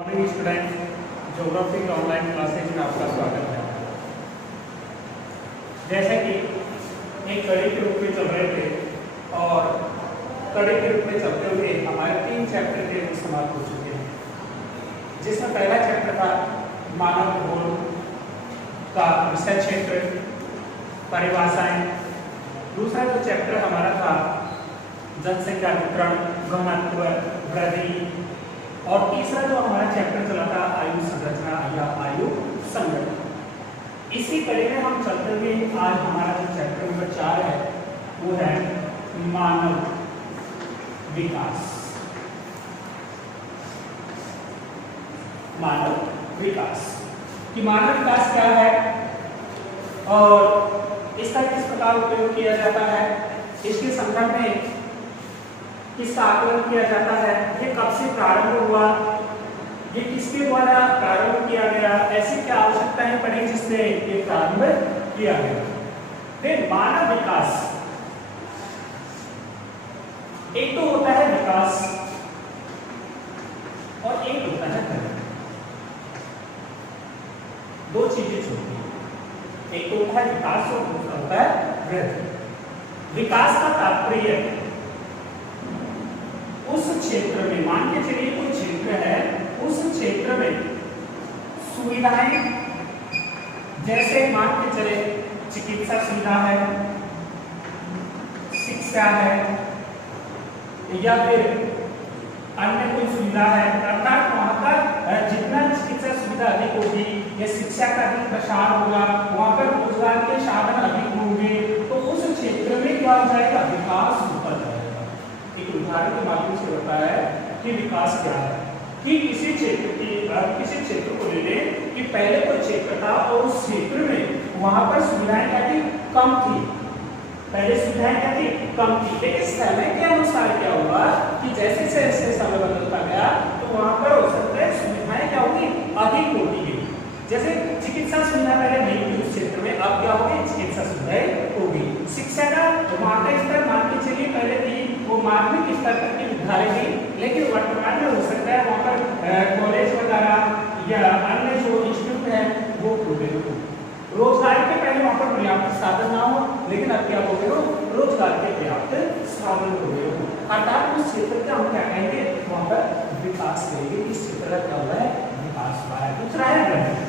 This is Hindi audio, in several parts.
मॉर्निंग स्टूडेंट, ज्योग्राफी के ऑनलाइन क्लासेज में आपका स्वागत है। जैसे कि एक कड़ी के रूप में चल रहे थे और कड़ी के रूप में चलते हुए हमारे 3 चैप्टर के समाप्त हो चुके हैं, जिसमें पहला चैप्टर था मानव भूगोल का विषय क्षेत्र, परिभाषाएं। दूसरा जो चैप्टर हमारा था जनसंख्या वितरण, घनत्व, वृद्धि, और तीसरा जो हमारा चैप्टर चला था आयु संरचना या आयु संगठन। इसी कड़ी में हम चलते हुए आज हमारा जो चैप्टर नंबर 4 है वो है मानव विकास। मानव विकास कि मानव विकास क्या है और इसका किस प्रकार उपयोग किया जाता है, इसके संदर्भ में किसका आकलन किया जाता है, ये कब से प्रारंभ हुआ, ये किसके द्वारा प्रारंभ किया गया, ऐसी क्या आवश्यकताएं पड़ी जिससे ये प्रारंभ किया गया। फिर मानव विकास, एक तो होता है विकास और एक होता है वृद्धि। दो चीजें छोटी हैं, एक तो होता है विकास और दूसरा होता है वृद्धि। विकास का तात्पर्य उस क्षेत्र में, मान के चलिए कोई क्षेत्र है, उस क्षेत्र में सुविधाएं, जैसे मान के चले चिकित्सा सुविधा है, शिक्षा है, या फिर अन्य कोई सुविधा है, अर्थात वहां पर जितना चिकित्सा सुविधा अधिक होगी या शिक्षा का अधिक प्रसार होगा, वहां पर रोजगार के साधन अधिक होंगे, तो उस क्षेत्र में क्या हो जाएगा, विकास होता जाएगा। एक उदाहरण के माध्यम से बताया कि विकास क्या है कि किसी क्षेत्र को ले लें कि पहले कोई क्षेत्र था और उस क्षेत्र में वहां पर सुविधाएं क्या थी, कम थी। पहले सुविधाएं क्या थी, कम थी, लेकिन समय के अनुसार क्या हुआ कि जैसे जैसे समय बदलता गया तो वहां पर हो सकता है सुविधाएं क्या होगी, अधिक होती गई। जैसे चिकित्सा सुविधा पहले नहीं थी उस क्षेत्र में, अब क्या होगी, चिकित्सा सुविधाएं होगी। शिक्षा का माध्यमिक स्तर मान के चलिए पहले थी वो माध्यमिक स्तर तक की विद्यालय थी, लेकिन वर्तमान में हो सकता है वहाँ पर कॉलेज वगैरह या अन्य जो इंस्टीट्यूट है वो खुले हो। रोजगार के पहले वहाँ पर पर्याप्त साधन ना हो, लेकिन अब क्या हो गए हो, रोजगार के पर्याप्त साधन हो गए हो। अर्थात उस क्षेत्र का हम क्या कहेंगे, वहाँ पर विकास करेंगे। इस क्षेत्र का क्या हुआ है, विकास हुआ है। दूसरा है वृद्धि।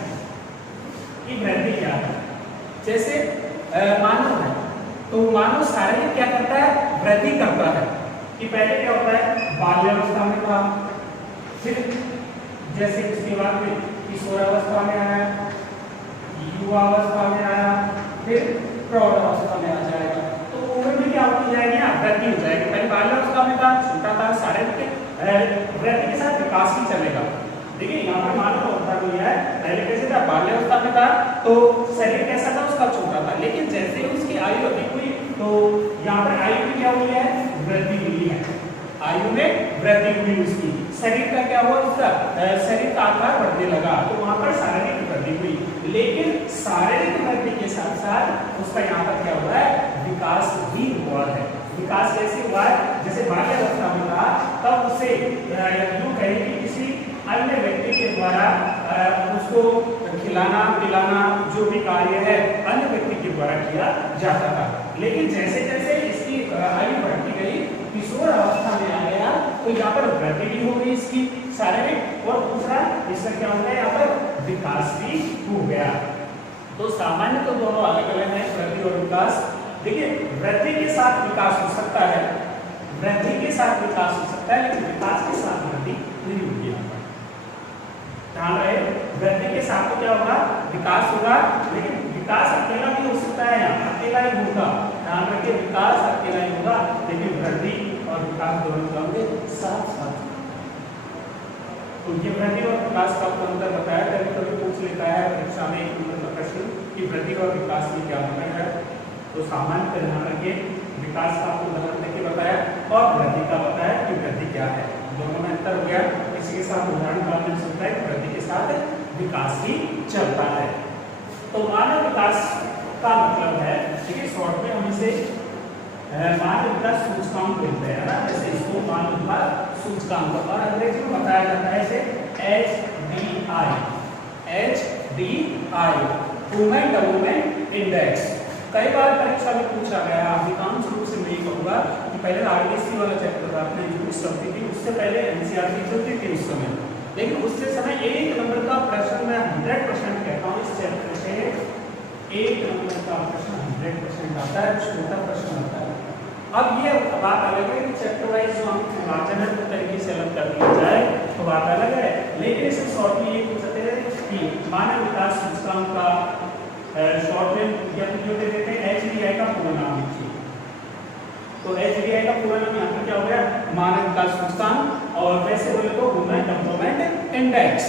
वृद्धि क्या है, जैसे मानव है तो मानव शारीरिक क्या करता है, वृद्धि करता है। कि पहले क्या होता है, बाल्यावस्था में था, फिर जैसे उसके बाद में किशोरावस्था में आया, युवावस्था में आया, फिर प्रौढ़ावस्था में आ जाएगा। तो उम्र में क्या होती जाएगी, वृद्धि हो जाएगी। पहले बाल्यावस्था में था, छोटा था, शारीरिक वृद्धि के साथ विकास ही चलेगा। देखिए यहाँ पर मानव अवस्था को लिया है, पहले कैसे था, बाल्यावस्था में था तो शरीर कैसा था, उसका छोटा था, लेकिन जैसे उसकी आयु अधिक हुई तो यहाँ पर आयु में क्या हुई है, वृद्धि हुई है। आयु में वृद्धि हुई, उसकी शरीर का क्या हुआ, उसका शरीर का आकार बढ़ने लगा, तो वहां पर शारीरिक वृद्धि हुई। लेकिन शारीरिक वृद्धि के साथ साथ उसका यहाँ पर क्या हुआ है, विकास भी हुआ है। विकास कैसे हुआ है, जैसे बाल्यावस्था में था तब उसे यूं कहें कि किसी अन्य व्यक्ति के द्वारा उसको खिलाना पिलाना जो भी कार्य है अन्य व्यक्ति के द्वारा किया जाता था। लेकिन जैसे जैसे इसकी आयु बढ़ती गई, किशोर अवस्था में आ गया, तो यहाँ पर वृद्धि भी हो गई इसकी शारीरिक, और दूसरा इसका क्या हो गया, यहाँ पर विकास भी हो गया। तो सामान्य तो दोनों अलग अलग है, वृद्धि और विकास। देखिए वृद्धि के साथ विकास हो सकता है, वृद्धि के साथ विकास हो सकता है, लेकिन विकास के साथ वृद्धि नहीं होगी। ध्यान रहे, वृद्धि के साथ तो क्या होगा, विकास होगा, लेकिन विकास अकेला भी हो सकता है, अकेला ही होगा। ध्यान रखिए, विकास अकेला ही होगा, लेकिन वृद्धि और विकास दोनों क्या होंगे, साथ साथ। तो ये वृद्धि और विकास का अंतर बताया, कभी कभी पूछ लेता है परीक्षा में एक नंबर प्रश्न कि वृद्धि और विकास में क्या अंतर है। तो सामान्य पर ध्यान रखिए, विकास का आपको उदाहरण देके बताया और वृद्धि का बताया कि वृद्धि क्या है, दोनों में अंतर हो गया। इसी के साथ उदाहरण का मिल सकता है कि वृद्धि के साथ विकास ही चलता है। तो मानव विकास का मतलब है, देखिए शॉर्ट में हम इसे मानव विकास सूचकांक बोलते हैं ना, जैसे इसको मानव विकास सूचकांक और अंग्रेजी में बताया जाता है इसे HDI, वुमेन डेवलपमेंट इंडेक्स। कई बार परीक्षा में पूछा गया, अधिकांश रूप से मैं कहूँगा कि पहले आरबीएससी वाला चैप्टर आपने जो चलती थी, उससे पहले एनसीईआरटी चलती थी उस समय, लेकिन उससे समय 1 नंबर का प्रश्न मैं 100% कहता हूँ इस चैप्टर से 1 नंबर का प्रश्न 100% आता है, छोटा प्रश्न आता है। अब ये बात अलग है कि चैप्टर वाइज जो हम विभाजन है तो तरीके से अलग कर दिया जाए तो बात अलग है, लेकिन इसे शॉर्ट में ये पूछ सकते हैं कि मानव विकास सूचकांक का शॉर्ट में या जो दे देते हैं HDI का पूरा नाम लिखिए। तो HDI का पूरा नाम यहाँ पर क्या हो गया, मानव विकास सूचकांक, और वैसे बोले तो women development index,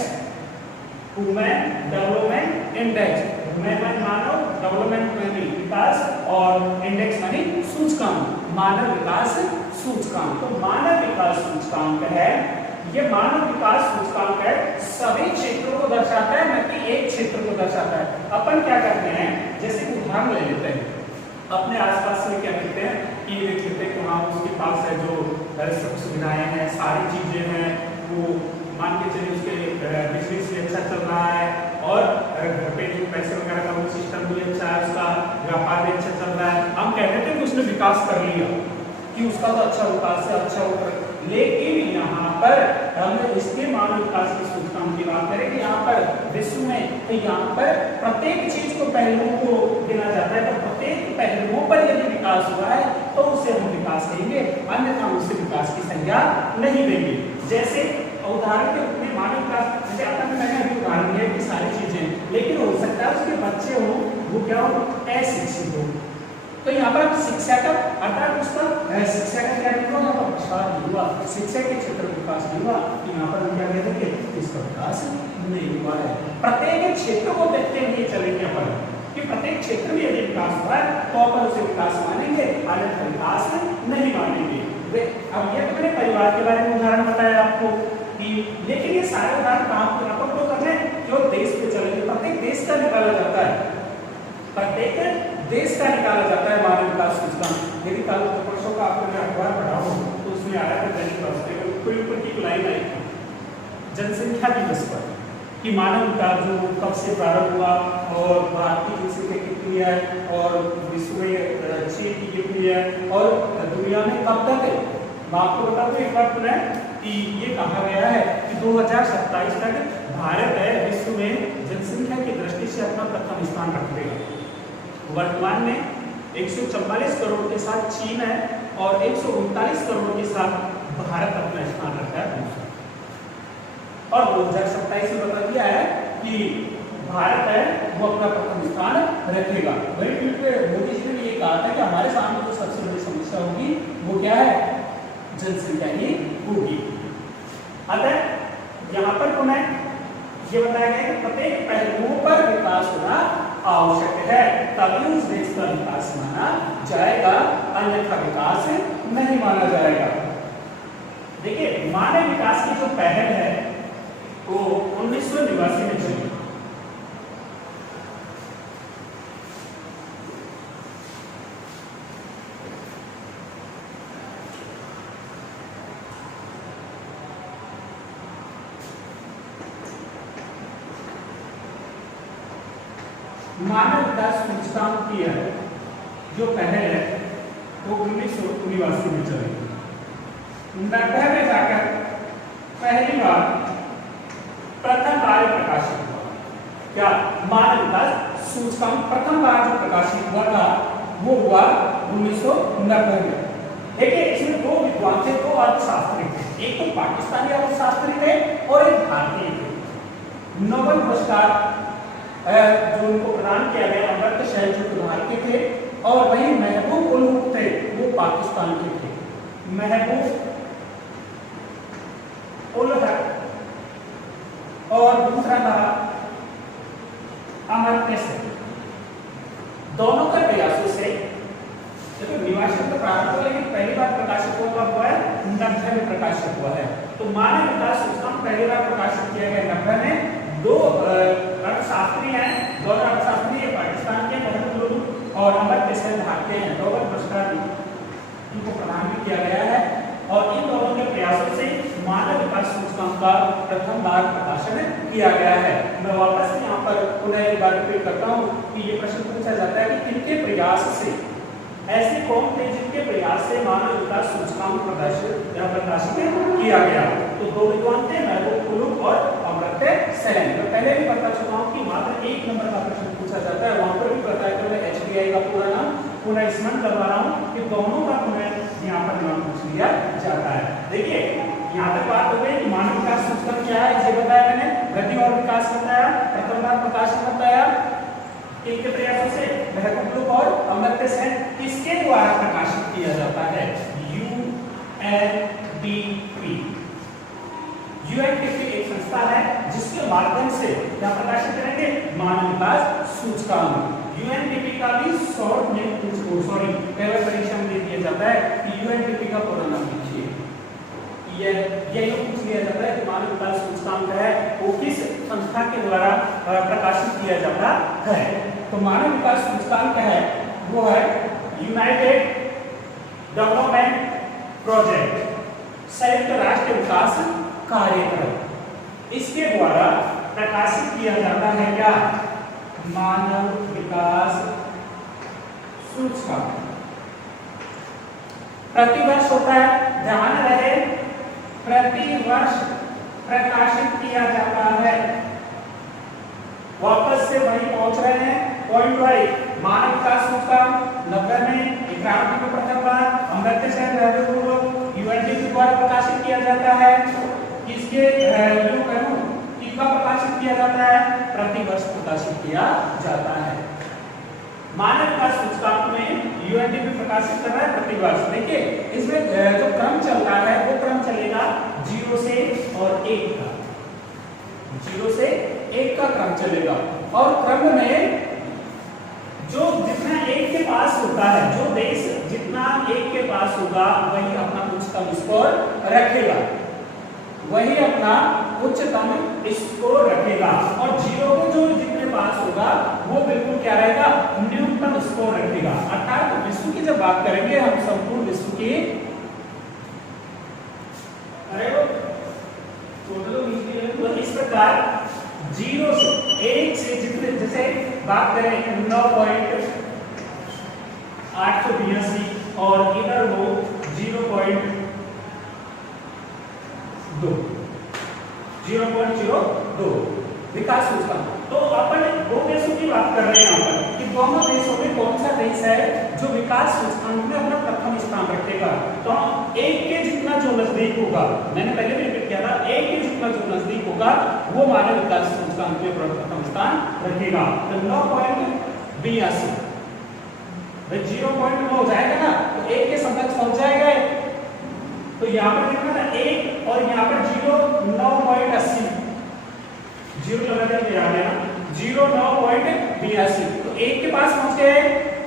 women development index, women माने मानव, डेवलपमेंट माने विकास, और इंडेक्स माने सूचकांक, मानव विकास सूचकांक। तो मानव विकास सूचकांक है, ये मानव विकास सूचकांक है, सभी क्षेत्रों को दर्शाता है, न कि एक क्षेत्र को दर्शाता है। अपन क्या करते हैं, जैसे उदाहरण ले लेते हैं अपने आसपास में, क्या कहते हैं कि देख लेते हैं कि हाँ उसके पास है जो सब सुविधाएं हैं, सारी चीजें हैं, वो मान के चलिए उसके बिजनेस भी अच्छा चल रहा है, और घर पे जो पैसे वगैरह का वो सिस्टम भी अच्छा है, उसका व्यापार भी अच्छा चल रहा है, हम कहते थे कि उसने विकास कर लिया, कि उसका तो अच्छा विकास है, अच्छा होगा। लेकिन यहाँ पर हम इसके मानव विकास की सूचकांक की बात करें कि यहाँ पर विश्व में, तो यहाँ पर प्रत्येक चीज को पहलुओं को गिना जाता है, तो प्रत्येक पहलुओं पर यदि विकास हुआ है तो उसे हम विकास कहेंगे, अन्यथा उसे विकास की संज्ञा नहीं देंगे। जैसे उदाहरण के रूप में मानव विकास, जैसे अपन मैंने अभी उदाहरण दिया कि सारी चीजें, लेकिन हो सकता है उसके बच्चे हो वो क्या हो, अशिक्षित हो, तो यहाँ पर शिक्षा का अर्थात उसका शिक्षा का क्या नहीं हुआ, विकास नहीं हुआ, शिक्षा के क्षेत्र में विकास नहीं हुआ, तो यहाँ पर हम क्या कहते हैं कि इसका विकास नहीं हुआ है। प्रत्येक क्षेत्र को देखते हुए चलेंगे अपन कि प्रत्येक क्षेत्र में यदि विकास हुआ है तो अपन उसे विकास मानेंगे, अन्यथा विकास नहीं मानेंगे। अब ये तो मैंने परिवार के बारे में उदाहरण बताया आपको कि, लेकिन ये सारे उदाहरण कहाँ पर तो करने जो देश पे चलेंगे, प्रत्येक देश का निकाला जाता है, प्रत्येक देश का निकाला जाता है मानव विकास सूचकांक। यदि कल परसों का आपने अखबार पढ़ा हो तो उसमें आया था दैनिक भास्कर कोई ऊपर की लाइन आई थी जनसंख्या दिवस पर कि मानव विकास जो कब से प्रारंभ हुआ और भारत की जनसंख्या कितनी है और विश्व में क्षेत्र की कितनी है और दुनिया में कब तक है। मैं आपको बता दूं एक बार पुनः कि ये कहा गया है कि 2027 तक भारत है विश्व में जनसंख्या की दृष्टि से अपना प्रथम स्थान रख देगा। वर्तमान में 144 करोड़ के साथ चीन है और 139 करोड़ के साथ भारत अपना स्थान रखता है। और 2027 में बता दिया है कि भारत है वो अपना प्रथम स्थान रखेगा। वही ट्वीट पे मोदी जी ने भी ये कहा था कि हमारे सामने जो सबसे बड़ी समस्या होगी वो क्या है, जनसंख्या ही होगी। अतः यहाँ पर पुनः ये बताया गया कि प्रत्येक पहलुओं पर विकास होना आवश्यक है, तभी उस देश का विकास माना जाएगा, अन्यथा विकास नहीं माना जाएगा। देखिए मानव विकास की जो पहल है वो 1989 में चली। मानव विकास सूचकांक की है जो पहल है वो 1989 में चली। 90 में जाकर पहली बार प्रथम बार प्रकाशित हुआ। क्या मानव विकास सूचकांक प्रथम बार जो प्रकाशित हुआ था वो हुआ 1990 में। देखिए इसमें दो विद्वान थे, दो अर्थशास्त्री थे, एक तो पाकिस्तानी अर्थशास्त्री थे और एक भारतीय थे। नोबेल पुरस्कार जो उनको प्रदान किया गया अमर्त्य सेन जो भारतीय थे और वही महबूब उल हुक थे वो पाकिस्तान के थे। महबूब उल हुक और दूसरा था अमर्त्य सेन। दोनों के प्रयासों से देखो निवासन तो प्रारंभ हुआ लेकिन पहली बार प्रकाशित हुआ है 90 में प्रकाशित हुआ है। तो मानव विकास सूचकांक पहली बार प्रकाशित किया गया 90 में। दो अर्थशास्त्री हैं, दोनों अर्थशास्त्री पाकिस्तान के महबूब उल हुक और अमर्त्य सेन भारतीय हैं। नोबेल पुरस्कार इनको प्रदान भी किया गया है और इन दोनों के प्रयासों से मानव विकास सूचकांक का प्रथम बार प्रकाशन किया गया है। मैं वापस यहाँ पर पुनः एक बार रिपीट करता हूँ कि ये प्रश्न पूछा जाता है कि किनके प्रयास से ऐसे कौन थे जिनके प्रयास से मानव विकास सूचकांक प्रकाशित किया गया। तो दो विद्वान थे, महबूब कुलुग और अमर्त्य सेन। मैं पहले भी बता चुका हूँ कि मात्र 1 नंबर का प्रश्न पूछा जाता है, वहां पर भी बताया तो मैं HBI का पूरा नाम पुनः स्मरण करवा रहा हूँ कि दोनों का पुनः यहाँ पर नाम पूछ लिया जाता है। देखिए यहाँ तक बात हो गई कि मानव विकास सूचकांक क्या है, ये बताया मैंने, गति और विकास बताया, प्रथम बार प्रकाशन बताया इनके प्रयासों से, महबूब कुलुग और अमर्त्य सेन, किसके द्वारा प्रकाशित किया जाता है, UNDP। UNDP एक संस्था है जिसके माध्यम से क्या प्रकाशित करेंगे, मानव विकास सूचकांक। UNDP का भी शॉर्ट में कई बार परीक्षा में दे दिया जाता है कि UNDP का पूरा नाम लिखिए। यही पूछ लिया जाता है कि मानव विकास सूचकांक है वो किस संस्था के द्वारा प्रकाशित किया जाता है। तो मानव विकास सूचकांक है वो है यूनाइटेड डेवलपमेंट प्रोजेक्ट, संयुक्त राष्ट्र विकास कार्यक्रम, इसके द्वारा प्रकाशित किया जाता है क्या, मानव विकास सूचकांक। प्रतिवर्ष होता है, ध्यान रहे प्रतिवर्ष प्रकाशित किया जाता है। वापस से वही पहुंच रहे हैं पॉइंट वाइज। मानव विकास सूचकांक 90 में क्रांति को प्रथम बार अमर्त्य सेन UNDP द्वारा प्रकाशित किया जाता है। किसके कब प्रकाशित किया जाता है, प्रतिवर्ष प्रकाशित किया जाता है। मानव विकास सूचकांक में UNDP प्रकाशित कर रहा है प्रतिवर्ष। देखिए इसमें जो क्रम चल रहा है वो क्रम चलेगा 0 से और 1 का, 0 से 1 का क्रम चलेगा। और क्रम में जो जितना 1 के पास होता है, जो देश जितना 1 के पास होगा वही अपना उच्चतम स्कोर रखेगा, वही अपना उच्चतम स्कोर रखेगा। और 0 को जो जितने पास होगा वो बिल्कुल क्या रहेगा, न्यूनतम स्कोर रखेगा। अर्थात विश्व की जब बात करेंगे हम संपूर्ण विश्व की, तो इस प्रकार 0 से 1 से जितने, जैसे बात करें 9.882 और इधर हो 0.02 विकास सूचकांक। तो अपन दो देशों की बात कर रहे हैं यहाँ पर कि दोनों देशों में कौन सा देश है जो विकास सूचकांक में अपना प्रथम स्थान रखेगा। तो 1 के जितना जो नजदीक होगा, मैंने पहले भी रिपीट किया था, 1 के जितना जो नजदीक होगा वो मानव विकास सूचकांक में प्रथम स्थान रखेगा। तो 9.82 भाई 0.9 हो जाएगा ना, तो 1 के समकक्ष पहुंच जाएगा। तो यहाँ पर कितना था 1 और यहाँ पर 9.80, 0 लगा देंगे आ गया ना 9.82। तो 1 के पास पहुंच गए,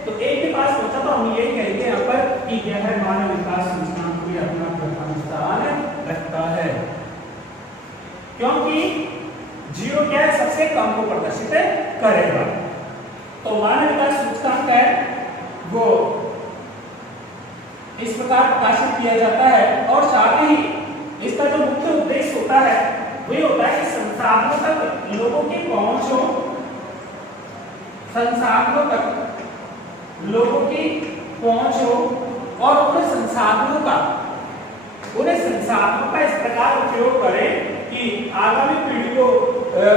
तो 1 के पास पहुंचा तो हम ये कहेंगे यहाँ पर कि यह है मानव विकास सूचकांक में अपना प्रथम स्थान रखता है, क्योंकि 0 क्या है, सबसे कम को प्रदर्शित करेगा। तो मानव विकास सूचकांक है वो इस प्रकार प्रकाशित किया जाता है। और साथ ही इसका जो मुख्य उद्देश्य होता है वही होता है कि संसाधनों तक लोगों की पहुंच हो, संसाधनों तक लोगों की पहुंच हो और उन संसाधनों का इस प्रकार उपयोग करें कि आगामी पीढ़ी को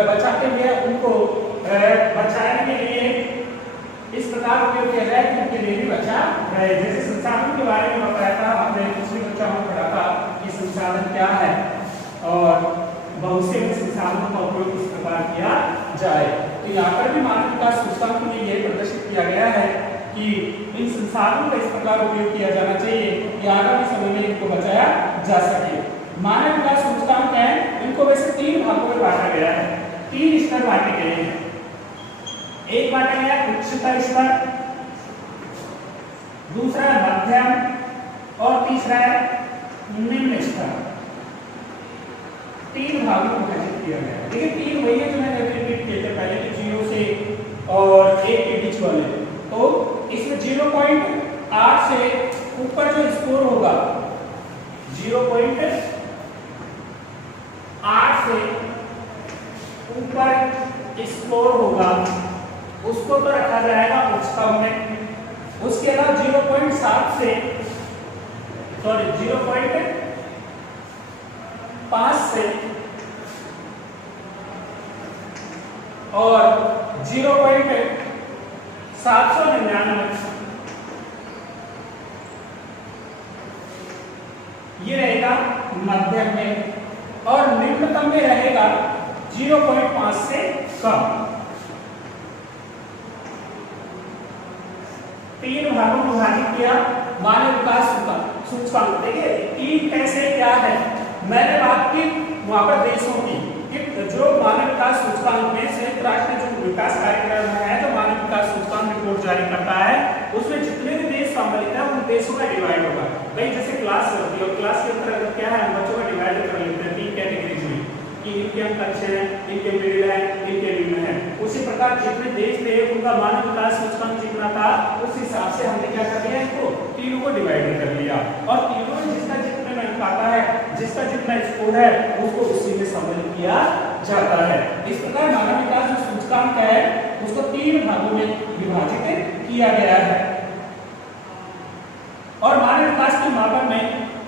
बचाते हुए उनको बचाने के लिए इस प्रकार उपयोग किया जाए कि उनके लिए भी बचा रहे। जैसे संसाधन के बारे में बताया था, हमने पिछली कक्षा में पढ़ा था कि संसाधन क्या है और बहुत से संसाधनों का उपयोग किस प्रकार किया जाए। तो यहाँ पर भी मानव विकास सूचकांक में यह प्रदर्शित किया गया है कि इन संसाधनों का इस प्रकार उपयोग किया जाना चाहिए कि आगामी समय में इनको बचाया जा सके। मानव विकास सूचकांक है, इनको वैसे 3 भागों में बांटा गया है, 3 स्तर बांटे गए हैं। एक बांटा गया उच्चतर स्तर, दूसरा मध्यम और तीसरा है निम्न स्तर। 3 भागों में विभाजित किया गया है। देखिए 3 वही है जो मैंने रिपीट किए थे पहले के 0 से और 1 के बीच वाले। तो इसमें 0.8 से ऊपर जो स्कोर होगा, 0.8 से ऊपर स्कोर होगा उसको तो रखा जाएगा उच्चतम में। उसके अलावा 0.7 से 0.5 से और 0.799 ये रहेगा मध्यम में, और निम्नतम में रहेगा 0.5 से कम। तीन भागों में विभाजित किया मानव विकास सूचकांक। देखिए तीन कैसे क्या है, मैंने बात की वहां पर देशों की कि जो मानव विकास सूचकांक में संयुक्त राष्ट्र जो विकास कार्यक्रम है, जो मानव विकास सूचकांक रिपोर्ट जारी करता है, उसमें जितने भी देश सम्मिलित है उन देशों का डिवाइड होगा। भाई जैसे क्लास होती है और क्लास के अंतर्गत क्या है, हम बच्चों का डिवाइड कर लेते हैं तीन कैटेगरीज में कि इनके अंक अच्छे हैं, इनके मिडिल है, इनके निम्न है। उसी प्रकार जितने देश थे उनका मानव विकास सूचकांक जितना था उस हिसाब से हमने क्या कर लिया, इनको तीनों को डिवाइड कर लिया, और तीनों में जिसका जितना अंक आता है, जिसका जितना स्कोर है, उसको उसी में सम्मिलित किया जाता है। इस प्रकार मानव विकास जो सूचकांक है उसको तीन भागों में विभाजित किया गया है। और मानव विकास के मापन में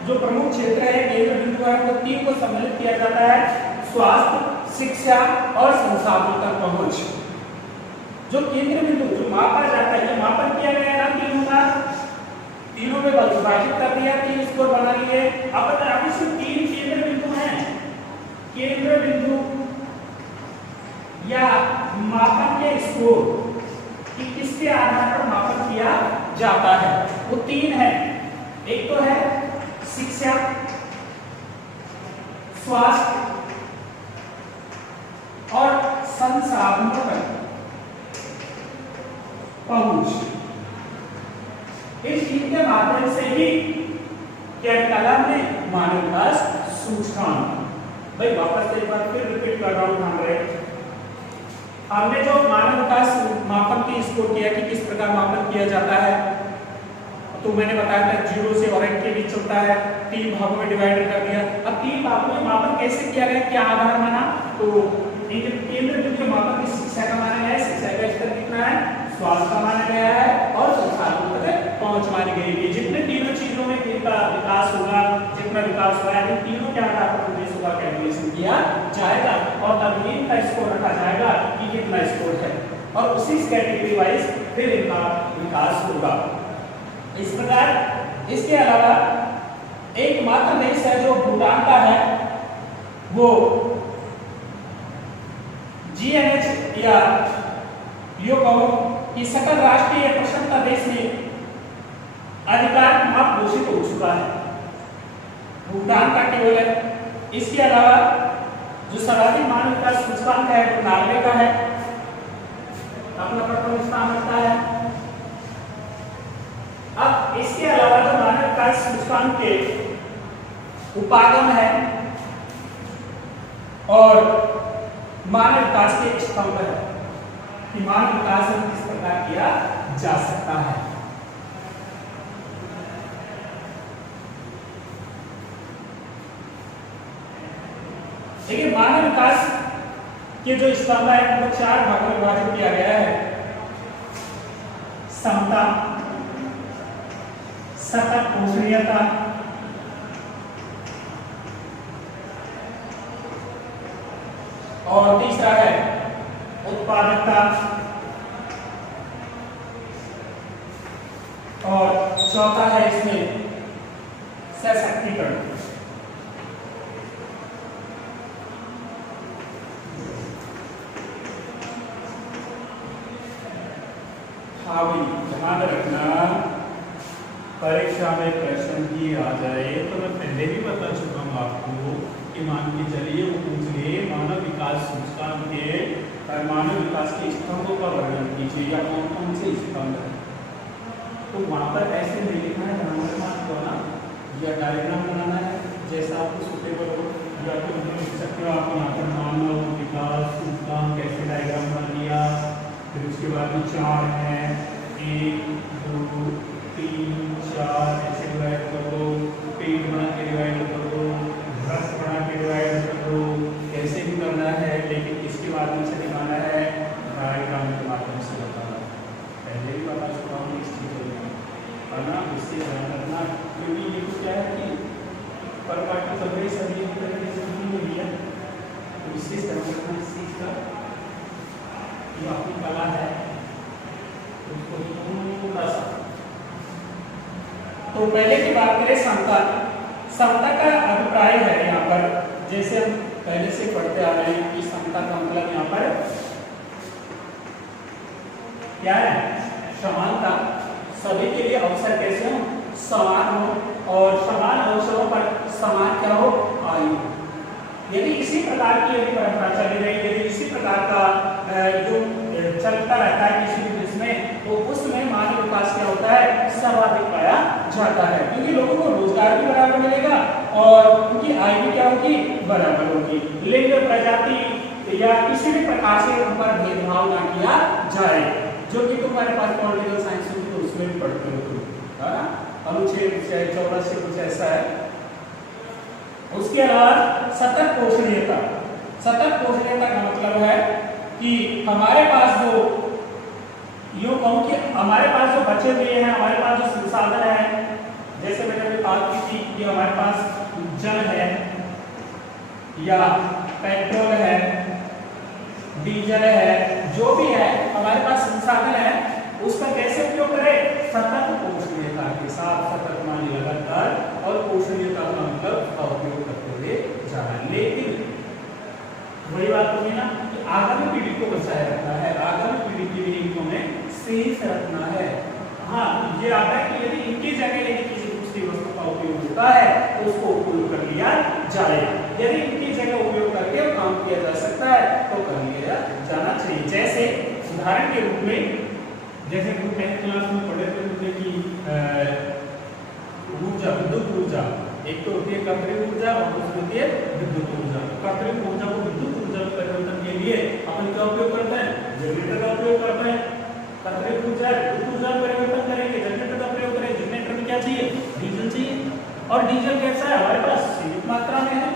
जो प्रमुख क्षेत्र है, केंद्र बिंदु है, वो तीन को सम्मिलित किया जाता है: स्वास्थ्य, शिक्षा और संसाधनों तक पहुंच। जो केंद्र बिंदु जो मापा जाता है, ये मापन किया गया ना तीनों का, तीनों में विभाजित कर दिया, तीन स्कोर बना लिए। अब इसमें तीन केंद्र बिंदु हैं, केंद्र बिंदु या मापन के स्कोर कि किसके आधार पर मापन किया जाता है, वो तीन है। एक तो है शिक्षा, स्वास्थ्य और संसाधनों तक पहुंच। इस तीन के माध्यम से ही क्या निकाला हमने, मानव विकास सूचकांक। भाई वापस एक बार फिर रिपीट कर रहा हूं, ध्यान रहे। हमने जो मानव विकास मापन की स्कोर किया कि किस प्रकार मापन किया जाता है, तो मैंने बताया था 0 से और 1 के बीच चलता है, तीन भागों में डिवाइड कर दिया। अब तीन भागों में मापन कैसे किया गया, क्या आधार माना, तो केंद्र बिंदु के मापन की शिक्षा का माना गया है, शिक्षा का स्तर कितना है, स्वास्थ्य का माना गया है, और संसाधनों तक पहुंच मानी गई है। जितने तीनों चीजों में इनका विकास होगा, जितना विकास हुआ है, इन तीनों के आधार पर उद्देश्यों का कैलकुलेशन किया जाएगा, और तब इनका स्कोर रखा जाएगा कि कितना स्कोर है, और उसी कैटेगरी वाइज फिर इनका विकास होगा। इस प्रकार इसके अलावा एकमात्र देश है जो भूटान का है, वो GNH या यो कहो कि सकल राष्ट्रीय प्रशंसा देश में अधिकार माप घोषित हो चुका है, भूटान का केवल है। इसके अलावा जो सर्वाधिक मानव विकास सूचकांक है वो नॉर्वे का है, अपना प्रथम स्थान रखता है। अब इसके अलावा जो मानव विकास सूचकांक के उपागम है और मानव विकास के स्तंभ है कि मानव विकास किस प्रकार किया जा सकता है। देखिए मानव विकास के जो स्तंभ है वो 4 भागों में विभाजित किया गया है: समता, सतत पोषणीयता, और तीसरा है उत्पादकता, और चौथा है इसमें सशक्तिकरण। हाँ भाई ध्यान रखना, परीक्षा में प्रश्न ही आ जाए तो मैं पहले भी बता चुका हूँ आपको कि मान के चलिए वो पूछ लिए मानव विकास सूचकांक के मानव विकास के स्तंभों का वर्णन कीजिए या कौन कौन से स्तंभ है, तो वहाँ पर ऐसे नहीं लिखना है, आपको ना या डायग्राम बनाना है जैसा आपको सूटेबल हो, या तो लिख सकते हो आप यहाँ पर मानव विकास सूचकांक कैसे डायग्राम बना लिया, फिर उसके बाद में 4 है, 1 2 3 4 ऐसे डिवाइड कर दो, पेट बना के डिवाइड कर दो, रस बना के डिवाइड कर दो, कैसे भी करना है, लेकिन इसके से ध्यान रखना, क्योंकि ये तो क्या है कि परपाटी कवरेज सभी तरीके से नहीं हुई है, तो विशेष ध्यान रखना इस चीज का। ये आपकी कला है उसको थोड़ा सा। तो पहले की बात करें समता, समता का अभिप्राय है यहाँ पर, जैसे हम पहले से पढ़ते आ रहे हैं कि समता का मतलब यहाँ पर क्या है, समानता, सभी के लिए अवसर कैसे हो, समान हो, और समान अवसरों पर समान क्या हो, आयु। यदि इसी प्रकार की यदि परंपरा चली रही, यदि इसी प्रकार का जो चलता रहता है किसी भी देश में, तो उसमें मानव विकास क्या होता है, सर्वाधिक पाया जाता है, क्योंकि लोगों को रोजगार भी बराबर मिलेगा और उनकी आय भी क्या होगी, बराबर होगी। लिंग, प्रजाति या किसी भी प्रकार से उन पर भेदभाव ना किया जाए, जो कि तुम्हारे पास पॉलिटिकल साइंस होगी तो उसमें भी पढ़ते हो तुम, है ना, अनुच्छेद 14 से कुछ ऐसा है। उसके अलावा सतत पोषणीयता, सतत पोषणीयता का मतलब है कि हमारे पास जो, यूं कहूं कि हमारे पास जो बचे हुए हैं, हमारे पास जो संसाधन है, जैसे मैंने अभी बात की थी कि हमारे पास जल है या पेट्रोल है, डीजल है, जो भी है हमारे पास संसाधन है, उसका कैसे उपयोग करें, सतत पोषणीयता के साथ, सतत मानी लगातार, और पोषणीयता का मतलब का उपयोग करते हुए जाना। लेकिन वही बात होगी ना कि आगामी पीढ़ी को बचाए रखना है, आगामी पीढ़ी की भी इनको में सेफ रखना है। हाँ, ये आता है कि यदि इनकी जगह यदि किसी दूसरी वस्तु का उपयोग होता है तो उसको उपयोग कर लिया जाए, यदि इनकी जगह उपयोग करके काम किया जा सकता है तो कर लिया जाना चाहिए। जैसे उदाहरण के रूप में, जैसे 10th क्लास में पढ़े थे कि ऊर्जा, विद्युत ऊर्जा, एक तो होती है कृत्रिम ऊर्जा और दूसरी होती है विद्युत ऊर्जा। कृत्रिम ऊर्जा को विद्युत ऊर्जा में परिवर्तन के लिए अपन क्या उपयोग करते हैं, जनरेटर का उपयोग करते हैं। कृत्रिम ऊर्जा विद्युत ऊर्जा में परिवर्तन करेंगे, जनरेटर का प्रयोग करेंगे। जनरेटर में क्या चाहिए, डीजल चाहिए, और डीजल कैसा है, हमारे पास सीमित मात्रा में है,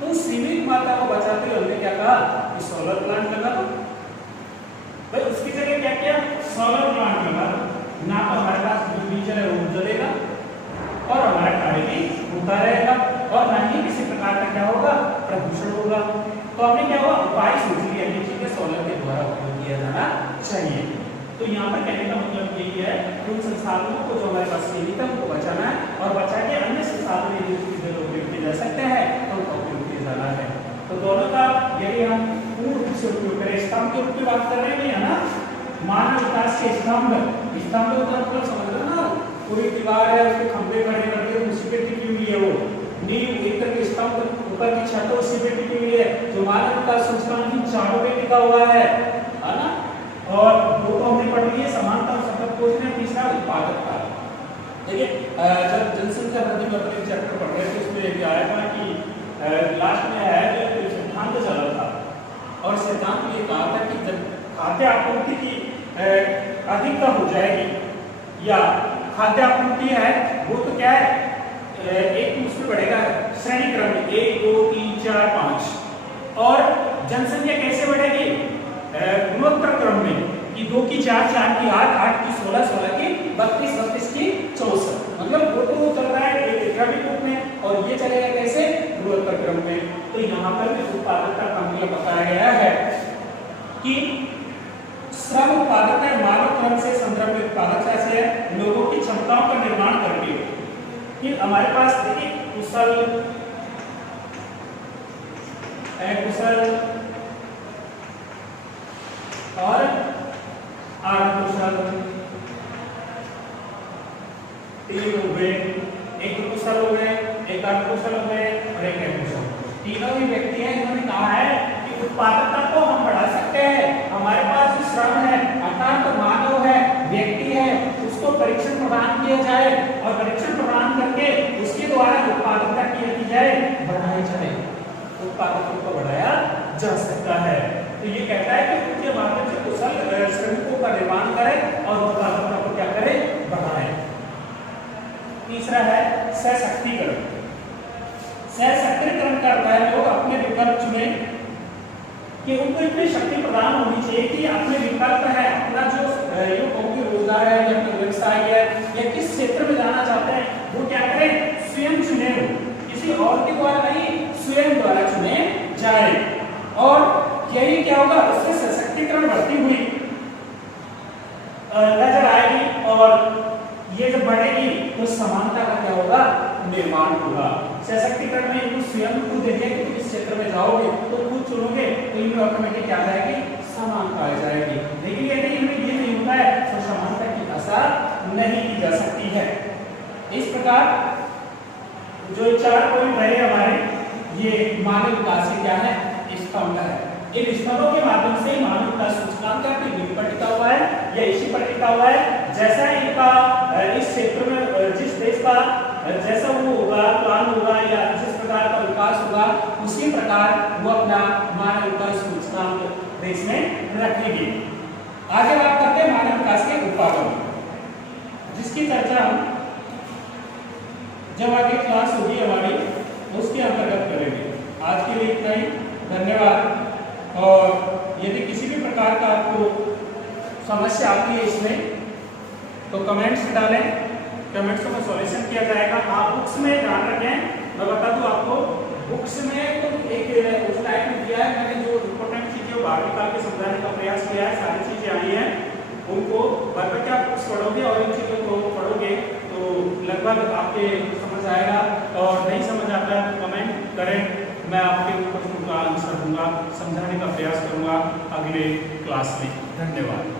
तो सीमित मात्रा को बचाते हुए हमने क्या कहा कि सोलर प्लांट लगा दो। भाई उसकी जगह क्या किया, सोलर प्लांट लगा दो, ना तो हमारे पास जो डीजल है वो जलेगा और हमारा कार्य भी होता रहेगा, और ना ही किसी प्रकार का क्या होगा, प्रदूषण होगा। तो हमने क्या हुआ, उपाय सोच लिया ये चीजें सोलर के द्वारा उपयोग किया जाना चाहिए। तो यहाँ पर कहने का मतलब यही है कि उन संसाधनों को जो हमारे पास सीमित है उनको बचाना है, और बचा के अन्य संसाधन यदि उसकी जगह उपयोग किए जा सकते हैं तो उनका उपयोग किया जाना है। तो दोनों का यदि हम पूर्ण रूप से उपयोग करें, स्तंभ के रूप की बात कर रहे हैं है ना, मानव विकास के स्तंभ, स्तंभ का मतलब समझ लो ना, पूरी दीवार है, उसके खंभे खड़े करके उसी पे टिकी हुई है, वो नींव एक तरह स्तंभ, ऊपर की छत उसी पे टिकी हुई है, जो मानव विकास संस्थान की चारों पे टिका हुआ है ना। और दो तो हमने पढ़ लिए, समानता और सतत पोषण, तीसरा उत्पादकता। देखिए जब जनसंख्या वृद्धि पर अपने चैप्टर पढ़ रहे थे उसमें ये आया था कि लास्ट में है जो सिद्धांत चला था, और सिद्धांत ये कहा था कि जब खाद्य आपूर्ति की अधिकता हो जाएगी या खाद्य आपूर्ति है वो तो क्या है, एक उसमें बढ़ेगा श्रेणी क्रम में 1 2 3 4 5, और जनसंख्या कैसे बढ़ेगी, गुणोत्तर क्रम में कि 2 की 4 4 की 8 8 की 16 16 की 32 32 की 64, मतलब वो तो चल रहा है एक क्रमिक रूप में, और ये चलेगा कैसे, गुणोत्तर क्रम में। तो यहाँ पर भी उत्पादकता का मतलब बताया गया है कि श्रम उत्पादकता मानव क्रम से संदर्भ में उत्पादकता से लोगों की क्षमताओं का निर्माण करके कि हमारे पास देखिए कुशल अकुशल और अर्धकुशल तीन हो गए, एक कुशल हो गए, एक अर्धकुशल हो गए और एक अकुशल। तीनों ही व्यक्ति हैं जिन्होंने कहा है कि उत्पादकता को हम बढ़ा सकते हैं, हमारे पास जो श्रम है अर्थात मानव है, व्यक्ति है, उसको परीक्षण प्रदान किया जाए और परीक्षण प्रदान करके उसके द्वारा उत्पादकता की जाए, बढ़ाई जाए, उत्पादकता को बढ़ाया जा सकता है। तो ये कहता है कि उनके माध्यम से कुशल श्रमिकों का निर्माण करें और उत्पादकता को क्या करें, बढ़ाएं। तीसरा है सशक्तिकरण। सशक्तिकरण करता है लोग अपने विकल्प चुने कि उनको इतनी शक्ति प्रदान होनी चाहिए कि अपने विकल्प है, अपना जो ये कहूँगी रोजगार है या अपना व्यवसाय है या किस क्षेत्र में जाना चाहते हैं वो क्या करें, स्वयं चुने, किसी और के द्वारा नहीं, स्वयं द्वारा चुने जाए। और यही क्या होगा, उससे सशक्तिकरण बढ़ती हुई नजर आएगी और ये जब बढ़ेगी तो समानता का क्या होगा, निर्माण होगा। सशक्तिकरण में इनको स्वयं खुद देखिए कि तुम इस क्षेत्र में जाओगे तो खुद चुनोगे तो इनमें ऑटोमेटिक क्या आ जाएगी, समानता आ जाएगी। लेकिन यदि इनमें ये नहीं होता है तो समानता की आशा नहीं की जा सकती है। इस प्रकार जो 4 पॉइंट रहे हमारे, ये मानव विकास के क्या है, स्तंभ है। इन स्तंभों के माध्यम से मानव विकास सूचकांक का नींव पर टिका हुआ है या इसी पर टिका हुआ है। जैसा इनका इस क्षेत्र में जिस देश का जैसा वो होगा, प्लान होगा या जिस प्रकार का विकास होगा, उसी प्रकार वो अपना मानव विकास सूचकांक देश में रखेगी। आगे बात करते हैं मानव विकास के उत्पादन, जिसकी चर्चा हम जब आगे क्लास होगी हमारी उसके अंतर्गत करेंगे। आज के लिए इतना ही, धन्यवाद। और यदि किसी भी प्रकार का आपको समस्या आती है इसमें तो कमेंट्स डालें, कमेंट्स में सॉल्यूशन किया जाएगा। आप बुक्स में ध्यान रखें, मैं बता दूं आपको, बुक्स में तो एक उस टाइप में दिया है, मैंने जो इंपॉर्टेंट चीजें बाहर निकाल के समझाने का प्रयास किया है, सारी चीजें आई हैं, उनको बाद में क्या बुक्स पढ़ोगे और इन चीजों को पढ़ोगे तो लगभग आपके समझ आएगा। और नहीं समझ आता है तो कमेंट करें, मैं आपके प्रश्नों का आंसर दूंगा, समझाने का प्रयास करूंगा अगले क्लास में। धन्यवाद।